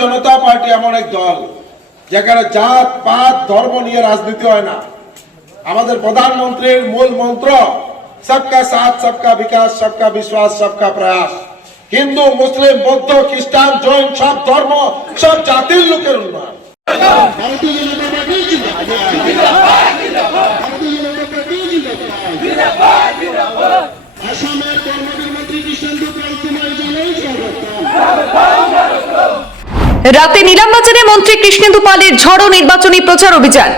জনতা party এমন এক দল যেখানে জাত পাত ধর্ম নিয়ে রাজনীতি হয় না। আমাদের প্রধানমন্ত্রীর মূল মন্ত্র সবকা সাথ সবকা বিকাশ সবকা বিশ্বাস সবকা প্রয়াস। হিন্দু মুসলিম বৌদ্ধ খ্রিস্টান জৈন সব ধর্ম সব জাতির লোকের উন্নয়ন। রাতে নিলামবাজারে মন্ত্রী কৃষ্ণেন্দু পালের ঝড়ো নির্বাচনী প্রচার অভিযান।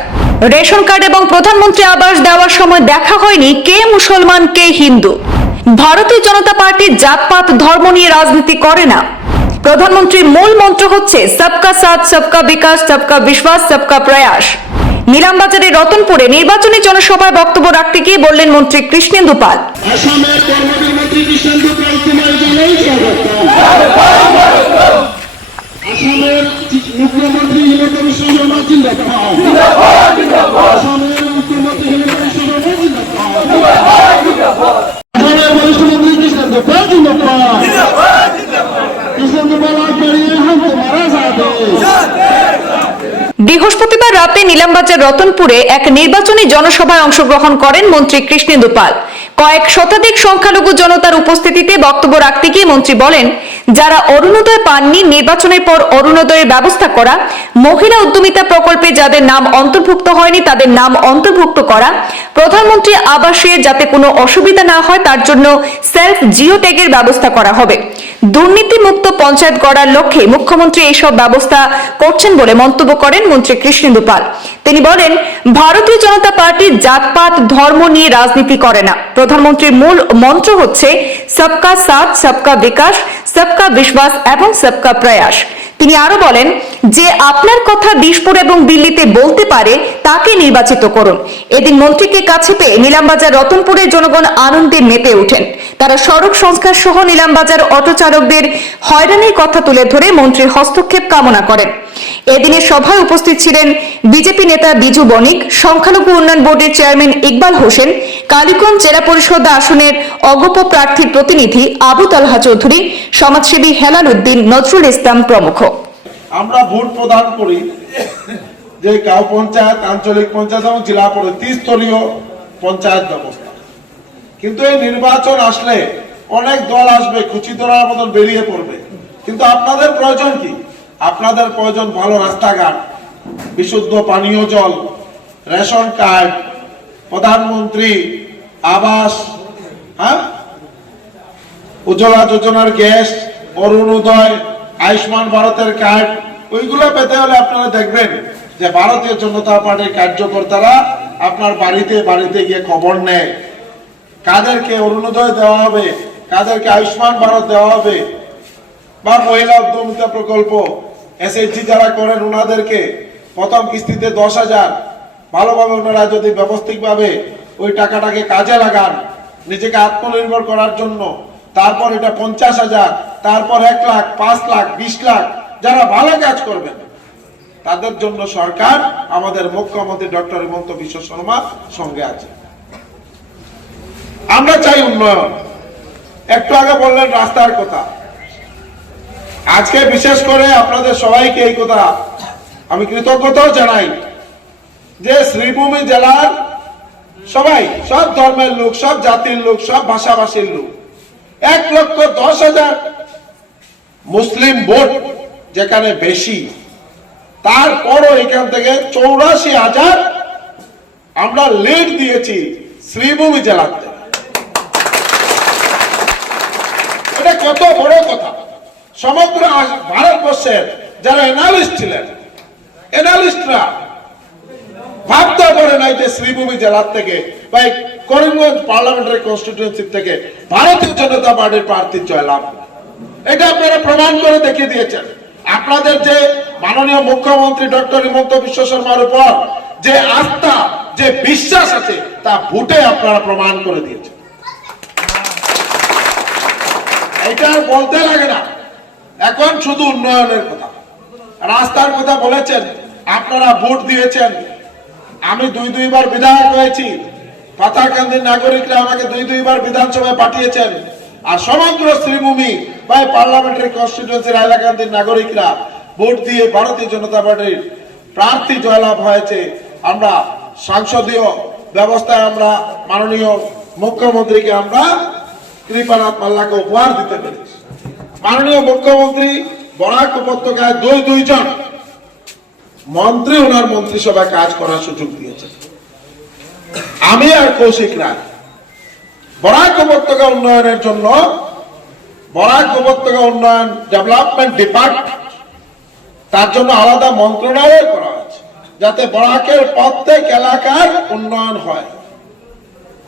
রেশন কার্ড এবং প্রধানমন্ত্রী আবাস দেওয়ার সময় দেখা হয়নি কে মুসলমান কে হিন্দু। ভারতীয় জনতা পার্টি জাতপাত ধর্ম নিয়ে রাজনীতি করে না। প্রধানমন্ত্রীর মূল মন্ত্র হচ্ছে সবকা সাথ সবকা বিকাশ সবকা বিশ্বাস সবকা প্রয়াস। নিলামবাজারের রতনপুরে নির্বাচনী জনসভায় বক্তব্য রাখতে গিয়ে বললেন মন্ত্রী কৃষ্ণেন্দু পাল। আসামের কর্মমন্ত্রী কৃষ্ণেন্দু পাল তোমায় জানাই স্বাগত। আসামের মুখ্যমন্ত্রী হিমন্ত বিশ্ব শর্মা জিন্দাবাদ। আসামের মুখ্যমন্ত্রী হিমন্ত বিশ্ব শর্মা জিন্দাবাদ। আসামের বরিষ্ঠ মন্ত্রী কৃষ্ণেন্দু পাল জিন্দাবাদ। কৃষ্ণেন্দু পাল আজ বেরিয়ে হাম তোমারা সাথে। বৃহস্পতিবার রাতে নিলামবাজার রতনপুরে এক নির্বাচনী জনসভায় অংশগ্রহণ করেন মন্ত্রী কৃষ্ণেন্দু পাল। কয়েক শতাধিক সংখ্যালঘু জনতার উপস্থিতিতে বক্তব্য রাখতে গিয়ে মন্ত্রী বলেন, যারা অরুণোদয় পাননি নির্বাচনের পর অরুণোদয়ের ব্যবস্থা করা, মহিলা উদ্যমিতা প্রকল্পে যাদের নাম অন্তর্ভুক্ত হয়নি তাদের নাম অন্তর্ভুক্ত করা, প্রধানমন্ত্রী আবাসে যাতে কোনো অসুবিধা না হয় তার জন্য সেলফ জিও ট্যাগের ব্যবস্থা করা হবে। দুর্নীতিমুক্ত পঞ্চায়েত গড়ার লক্ষ্যে মুখ্যমন্ত্রী এইসব ব্যবস্থা করছেন বলে মন্তব্য করেন মন্ত্রী কৃষ্ণেন্দু পাল। তিনি বলেন, ভারতীয় জনতা পার্টি জাতপাত ধর্ম নিয়ে রাজনীতি করে না। প্রধানমন্ত্রীর মূল মন্ত্র হচ্ছে সবকা সাথ সবকা বিকাশ সবকা বিশ্বাস এবং সবকা প্রয়াস। তিনি আরো বলেন, যে আপনার কথা দিশপুর এবং দিল্লিতে বলতে পারে তাকে নির্বাচিত করুন। এদিন মন্ত্রীকে কাছে পেয়ে নিলামবাজার রতনপুরের জনগণ আনন্দে মেতে ওঠেন। তারা সড়ক সংস্কার সহ নিলামবাজার অটো চালকদের হয়রানির কথা তুলে ধরে মন্ত্রীর হস্তক্ষেপ কামনা করেন। এদিনের সভায় উপস্থিত ছিলেন বিজেপি নেতা বিজু বণিক, সংখ্যালঘু উন্নয়ন বোর্ডের চেয়ারম্যান ইকবাল হোসেন, কালীগঞ্জ জেলা পরিষদ আসনের অগপ প্রার্থীর প্রতিনিধি আবু তালহা চৌধুরী, সমাজসেবী হেলাল উদ্দিন, নজরুল ইসলাম প্রমুখ। আমরা ভোট প্রদান করি যে গাঁও পঞ্চায়েত, আঞ্চলিক পঞ্চায়েত এবং জেলা পরিষদ ত্রিস্তরীয় পঞ্চায়েত ব্যবস্থা। কিন্তু এই নির্বাচন আসলে অনেক দল আসবে, কুচি ধরার মতন বেরিয়ে পড়বে। কিন্তু আপনাদের প্রয়োজন কি? আপনাদের প্রয়োজন ভালো রাস্তাঘাট, বিশুদ্ধ পানীয় জল, রেশন কার্ড, প্রধানমন্ত্রী আবাস, উজ্জ্বলা যোজনার গ্যাস, অরুণোদয়, আয়ুষ্মান ভারতের কার্ড। ওইগুলো পেতে হলে আপনারা দেখবেন যে ভারতীয় জনতা পার্টির কার্যকর্তারা আপনার বাড়িতে বাড়িতে গিয়ে খবর নেয় কাদেরকে অরুণোদয় দেওয়া হবে, কাদেরকে আয়ুষ্মান ভারত দেওয়া হবে, বা মহিলা উদ্যমিতা প্রকল্প এসএইচজি যারা করেন ওনাদেরকে প্রথম কিস্তিতে 10,000। ভালোভাবে ওনারা যদি ব্যবস্থিতভাবে ওই টাকাটাকে কাজে লাগান নিজেকে আত্মনির্ভর করার জন্য, তারপর এটা 50,000, তারপর 1 লাখ, 5 লাখ, 20 লাখ, যারা ভালো কাজ করবেন তাদের জন্য সরকার, আমাদের মুখ্যমন্ত্রী ডক্টর হিমন্ত বিশ্ব শর্মা সঙ্গে আছে। আমরা চাই উন্নয়ন। একটু আগে বললেন রাস্তার কথা। আজকে বিশেষ করে আপনাদের সবাইকে এই কথা আমি কৃতজ্ঞতাও জানাই যে শ্রীভূমি জেলার সবাই, সব ধর্মের লোক, সব জাতির লোক, সব ভাষাভাষীর লোক, 1,10,000 মুসলিম ভোট যেখানে বেশি, তারপরও এখান থেকে 84,000 আমরা লিড দিয়েছি শ্রীভূমি জেলাতে। এটা কত বড় কথা। সমগ্র ভারতবর্ষের যারা এনালিস্ট ছিলেন, এনালিস্টরা ভাবতে পারে নাই যে শ্রীভূমি জেলার থেকে বা করিমগঞ্জ পার্লামেন্টারি কনস্টিটিউয়েন্সি থেকে ভারতীয় জনতা পার্টির প্রার্থীর জয়লাভ। এটা আপনারা প্রমাণ করে দেখিয়ে দিয়েছেন। আপনাদের যে মাননীয় মুখ্যমন্ত্রী ডক্টর হিমন্ত বিশ্ব শর্মার উপর যে আস্থা, যে বিশ্বাস আছে তা ভোটে আপনারা প্রমাণ করে দিয়েছেন। এটা বলতে লাগে না, এখন শুধু উন্নয়নের কথা, রাস্তার কথা বলেছেন, আপনারা ভোট দিয়েছেন। আমি 2-2বার বিধায়ক হয়েছি, পাতাকান্দির নাগরিকরা আমাকে 2-2বার বিধানসভায় পাঠিয়েছেন। আর সমগ্র শ্রীভূমি বা পার্লামেন্টারি কনস্টিটিউয়েন্সির হাইলাকান্দির নাগরিকরা ভোট দিয়ে ভারতীয় জনতা পার্টির প্রার্থী জয়লাভ হয়েছে। আমরা সংসদীয় ব্যবস্থায় আমরা মাননীয় মুখ্যমন্ত্রীকে আমরা কৃপানাথ মাল্লাকে উপহার দিতে পেরেছি। মাননীয় মুখ্যমন্ত্রী বরাক উপত্যকায় দুইজন মন্ত্রী ওনার মন্ত্রিসভায় কাজ করার সুযোগ দিয়েছেন। আমি আর কৌশিক রায় বরাক উপত্যকা উন্নয়নের জন্য বরাক উপত্যকা উন্নয়ন ডেভেলপমেন্ট ডিপার্টমেন্ট তার জন্য আলাদা মন্ত্রণালয় করা হয়েছে, যাতে বরাকের প্রত্যেক এলাকার উন্নয়ন হয়,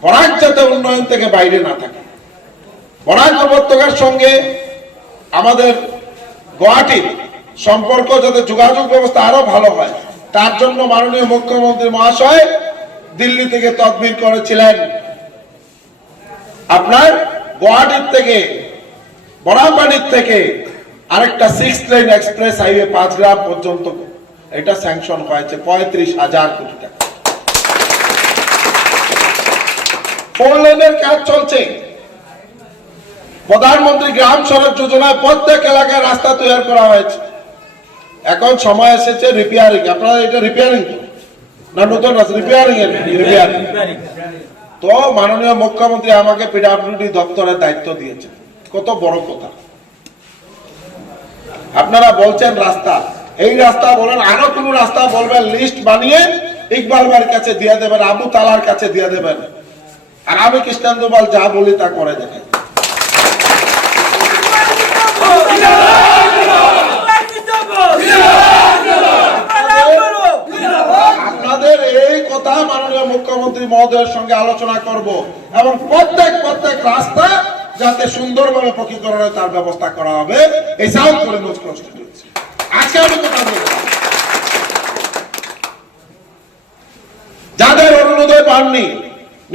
বরাক যাতে উন্নয়ন থেকে বাইরে না থাকে। বরাক উপত্যকার সঙ্গে আমাদের গুয়াহাটির সম্পর্ক যাতে যোগাযোগ ব্যবস্থা আরো ভালো হয়, তার জন্য মাননীয় মুখ্যমন্ত্রী মহাশয় দিল্লি থেকে তদবির করেছিলেন আপনার গুয়াহাটির থেকে বরাবাড়ির থেকে আরেকটা 6 লেন এক্সপ্রেস হাইওয়ে 5 গ্রাম পর্যন্ত, এটা স্যাংশন হয়েছে 35,000 কোটি টাকা। 4 লেনের কাজ চলছে। প্রধানমন্ত্রী গ্রাম সড়ক যোজনায় প্রত্যেক এলাকায় রাস্তা তৈরি করা হয়েছে। এখন সময় এসেছে রিপেয়ারিং। আপনারা এটা রিপেয়ারিং না নতুন রিপেয়ারিং তো মাননীয় মুখ্যমন্ত্রী আমাকে পিডব্লিউডি দপ্তরের দায়িত্ব দিয়েছেন। কত বড় কথা। আপনারা বলছেন রাস্তা, এই রাস্তা বলেন, আরো কোন রাস্তা বলবেন, লিস্ট বানিয়ে ইকবাল ভাইয়ের কাছে দিয়ে দেবেন, আবু তালার কাছে দিয়ে দেবেন, আর আমি কৃষ্ণেন্দু পাল যা বলি তা করে দেখাই। আপনাদের এই কথা মাননীয় মুখ্যমন্ত্রী মহোদয়ের সঙ্গে আলোচনা করব এবং প্রত্যেক রাস্তা যাতে সুন্দরভাবে পকীকরণ হয় তার ব্যবস্থা করা হবে। এই সাউথ করিমগঞ্জ কনস্টিটিউয়েন্সি আজকে আমি কথা বলবো, যাদের অরুণোদয় পাননি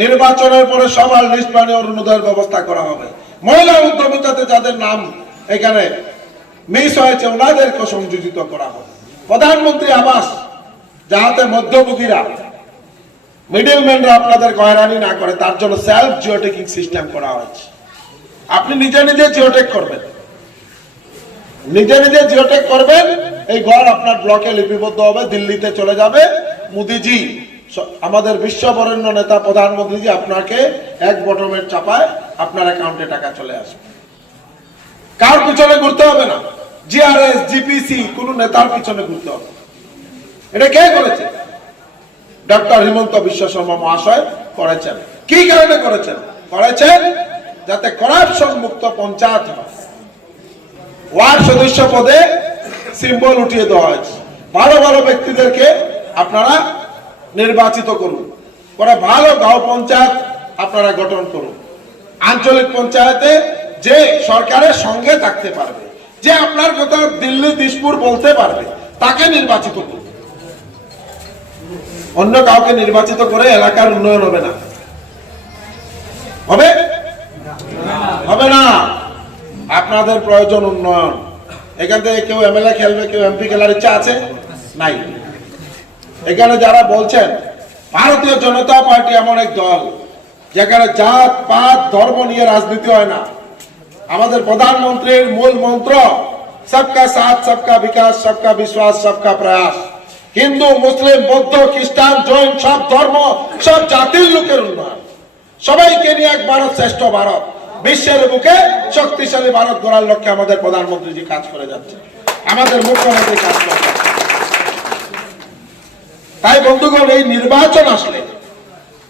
নির্বাচনের পরে সবার লিস্ট বানিয়ে অরুণোদয়ের ব্যবস্থা করা হবে। মহিলা উদ্যমিতাতে যাদের নাম এখানে মিস হয়েছে ওনাদেরকে সংযোজিত করা হবে। প্রধানমন্ত্রী আবাস যাতে মধ্যভোগীরা মিডলম্যানরা আপনাদের হয়রানি না করে তার জন্য সেলফ জিওটেকিং সিস্টেম করা হয়েছে। আপনি নিজে নিজে জিওটেক করবেন, নিজে জিওটেক করবেন। এই ঘর আপনার ব্লকে লিপিবদ্ধ হবে, দিল্লিতে চলে যাবে। মোদিজি আমাদের বিশ্ববরেণ্য নেতা প্রধানমন্ত্রীজি আপনাকে এক বটমের চাপায় আপনার অ্যাকাউন্টে টাকা চলে আসবে। কার পিছনে ঘুরতে হবে না, জিআরএস জিপিসি কোন নেতার পিছনে ঘুরতে হবে। এটা কে করেছে? ডক্টর হিমন্ত বিশ্ব শর্মা মহাশয় করেছেন। কি কারণে করেছেন? যাতে করাপশন মুক্ত পঞ্চায়েত হয়। ওয়ার্ড সদস্য পদে সিম্বল উঠিয়ে দেওয়া হয়েছে। ভালো ব্যক্তিদেরকে আপনারা নির্বাচিত করুন, করে ভালো গাঁও পঞ্চায়েত আপনারা গঠন করুন। আঞ্চলিক পঞ্চায়েতে যে সরকারের সঙ্গে থাকতে পারবে, যে আপনার কথা দিল্লি দিশপুর বলতে পারবে, তাকে নির্বাচিত করুন। অন্য কাউকে নির্বাচিত করে এলাকার উন্নয়ন হবে না, হবে না। আপনাদের প্রয়োজন উন্নয়ন। এখান থেকে কেউ এমএলএ খেলবে, কেউ এমপি খেলার ইচ্ছা আছে নাই। এখানে যারা বলছেন ভারতীয় জনতা পার্টি এমন এক দল যেখানে জাত পাত ধর্ম নিয়ে রাজনীতি হয় না। আমাদের প্রধানমন্ত্রীর মূল মন্ত্র সবকা সাথ সবকা বিকাশ সবকা বিশ্বাস সবকা প্রয়াস। হিন্দু মুসলিম বৌদ্ধ খ্রিস্টান জৈন সব ধর্ম সব জাতির লোকের উন্নয়ন, সবাইকে নিয়ে এক ভারত শ্রেষ্ঠ ভারত, বিশ্বের বুকে শক্তিশালী ভারত গড়ার লক্ষ্যে আমাদের প্রধানমন্ত্রীজি কাজ করে যাচ্ছে, আমাদের মুখ্যমন্ত্রী কাজ করে যাচ্ছে। তাই বন্ধুগণ, এই নির্বাচন আসলে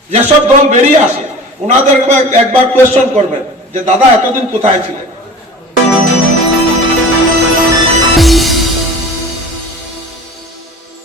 যেসব দল বেরিয়ে আসে ওনাদের একবার কোয়েশ্চন করবেন যে দাদা এতদিন কোথায় ছিলেন?